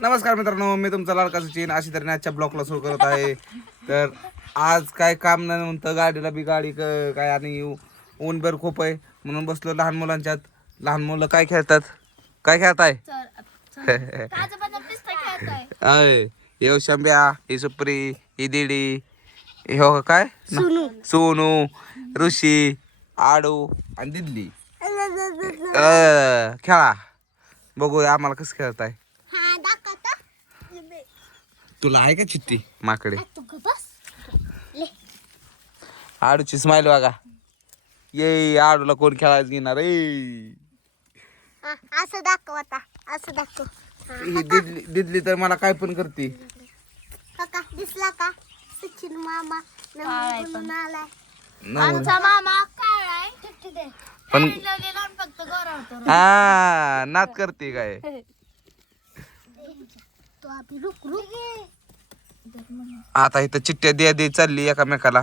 नमस्कार मित्रांनो, मी तुमचा लाडका सचिन अशी तऱ्हेने आजच्या ब्लॉगला सुरू करत आहे. तर आज काय काम नाही म्हणतं, गाडीला बी गाडी काय आणि ऊन बेर खूप आहे म्हणून बसलो लहान मुलांच्यात. लहान मुलं काय खेळतात, काय खेळताय? अय यो शंभ्या, ही सुप्री, ही दिडी, हो काय सोनू, ऋषी, आडू आणि दिदली. खेळा बघू आम्हाला कसं खेळताय. तुला आहे का चिठ्ठी माकडे? आडूची स्माइल बघा. ये आडूला कोण खेळायला घेणार रे? असं दाखव आता, असं दाखव. ही दिदली तर मला काय पण करते. काका दिसला का? सचिन मामा नवीन आलाय. आमचा मामा काळाय. चिठ्ठी दे. पण फक्त गोरावतो. हा नाद करते काय. तो अभी रुक रुक. आता इथं चिठ्ठ्या द्या दे चालली एकामेकाला.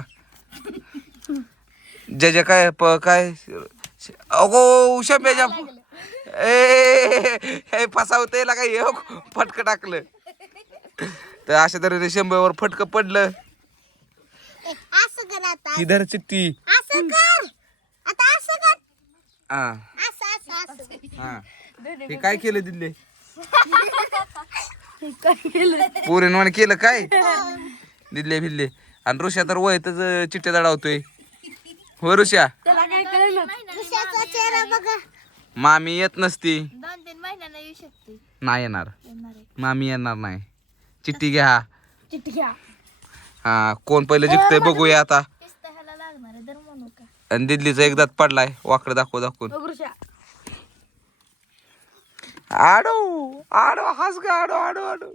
जे काय काय अगो शंभ्याच्या ए फसावते काय फटक टाकलं. तर अशा तऱ्हेने शंभ्यावर फटक पडलं. असं कर आता. ही धर चिठ्ठी. असं कर. आता असं कर. हा असं असं असं. हा हे काय केलं दिले पोरीनं केलं काय दिले भिल्ले. आणि ऋषा तर वयतच चिठ्ठ्या दडावतोय. हो ऋषा, ऋषाचा चेहरा बघा. मामी येत नसती. 2-3 महिन्यांना येऊ शकते. नाही येणार मामी येणार नाही. चिठ्ठी घ्या. चिठ्ठी घ्या. हा कोण पहिलं जिंकतंय बघूया आता. ह्याला लागणार आहे दर म्हणू का. आणि दिल्लीचा एकदाच पडलाय वाकडं दाखवून. आडो आडो हस ग आडो आडो आडो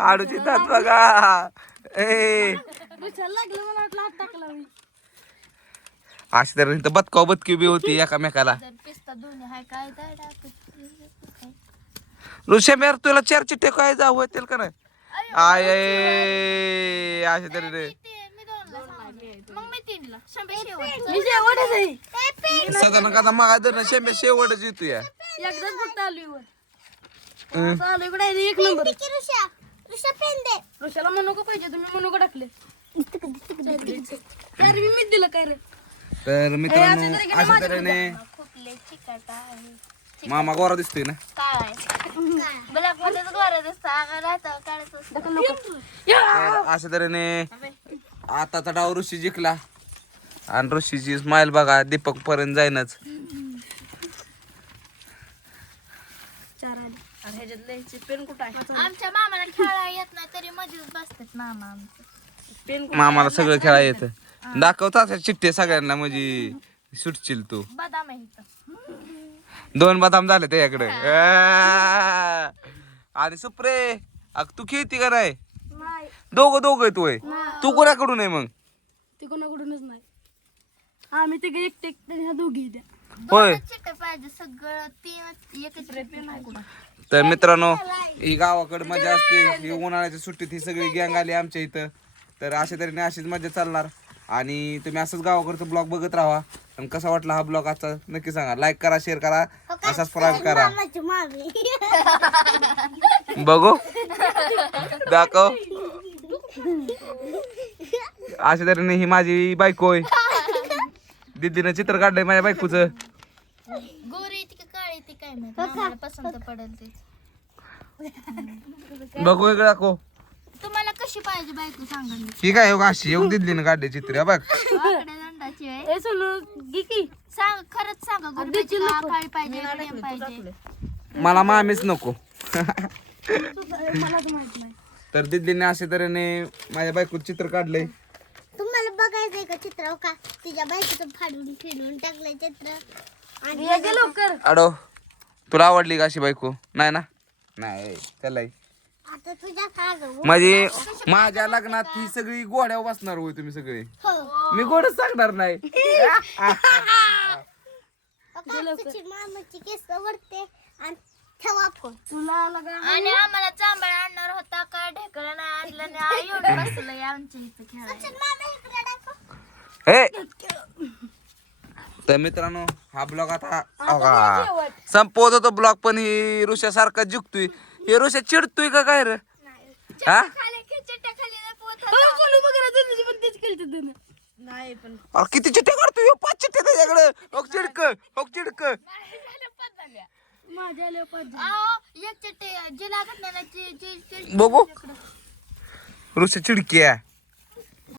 आडूची दात बघा. ए अशी तर बदकाव बदकी बी होती एकामेकाला. ऋषेमेर तुला 4 चिठ्ठे काय जाऊ होतील का नाही? आय अशी तरी सगळं कदा मागा धरण शेंब्या शेवटच येतो या. एक नंबर. ऋषा पेन दे. ऋषाला म्हणू का पाहिजे तुम्ही म्हणू का टाकले मी दिलं काय रे. तर मित्रांनो अशा तऱ्हेने मामा गोरा दिसतोय ना. तर अशा तऱ्हेने आताचा डाव ऋषी जिंकला. आणि ऋषीची स्माइल बघा दीपक पर्यंत जाईनच. पेन कुठं आहे आमच्या मामाला खेळा येत नाही तरी मजेत बसतात मामा आमचं. मामाला सगळं खेळा येतं. दाखवतात चिठ्ठे सगळ्यांना म्हणजे सुटशील तू. बदाम आहे इथं. 2 बदाम झाले त्याच्याकडे. आणि सुप्रे तू खेळती का नाही? दोघं तू आहे. तू कोणाकडून आहे मग? ते कोणाकडूनच नाही. आम्ही ते एकटे ह्या दोघी द्या. होय. चिट्टे पाहिजे सगळं ती एकत्र पेन आहे. तर मित्रांनो ही गावाकडे मजा असते. ही उन्हाळ्याच्या सुट्टीत ही सगळी गँग आली आमच्या इथं. तर अशा तऱ्हेने अशीच मजा चालणार. आणि तुम्ही असंच गावाकडचं ब्लॉग बघत राहा. आणि कसा वाटला हा ब्लॉग आजचा नक्की सांगा. लाईक करा, शेअर करा, सबस्क्राईब करा. बघू दाखव. अशा तऱ्हेने ही माझी बायको आहे. दीदीनं चित्र काढलंय माझ्या बायकोचं. गोरी ती काळी ती काय माहिती आम्हाला पसंत पडेल ते. बघू इकडे दाखव. तुम्हाला कशी पाहिजे बायको सांगा मी. ही काय हो अशी येऊ दीदीनं काढले चित्र बघ. आकडे दंडाची आहे. ए सोनू गी सांग खरंच सांगा गोरी काळी पाहिजे medium पाहिजे. मला मामीच नको. मला तर माहित नाही. तर दीदीने अशा तऱ्हेने माझ्या बायकोचं चित्र काढलंय. तुम्हाला बघायचंय का चित्र का तिच्या बायकोचं फाडून फिरून टाकलंय चित्र. आणि ये लवकर. अडो तुला आवडली का अशी बायको? नाही ना. नाही चलाय आता तुझ्या सांग. म्हणजे माझ्या लग्नात ही सगळी घोड्यावर बसणार होय तुम्ही सगळे. मी गोडच सांगणार नाही. मामाची केस वरते आणि ठेवा फोन. तुला लगा आणि आम्हाला चांबळ आणणार होता काय ढेकळा नाही आणलं नाही. एवढं बसलंय आमच्या इथं खेळायला. हे तर मित्रांनो हा ब्लॉग आता संपवत होतो ब्लॉग. पण ही ऋषासारखा जिंकतोय. हे रोषा चिडतोय का काय रे हा खाली चिट्ट्या खाली लपवत हो, सोनू वगैरे दोन्हीची पण तेच केलं त्यानं. नाही पण अरे किती चिट्टे काढतोय 5 चिट्टे त्याच्याकडे चिडक माझ्या आल्या पाच जण. अहो एक चिट्टे जे लागत नाही ना बघू ऋषा चिडकी आहे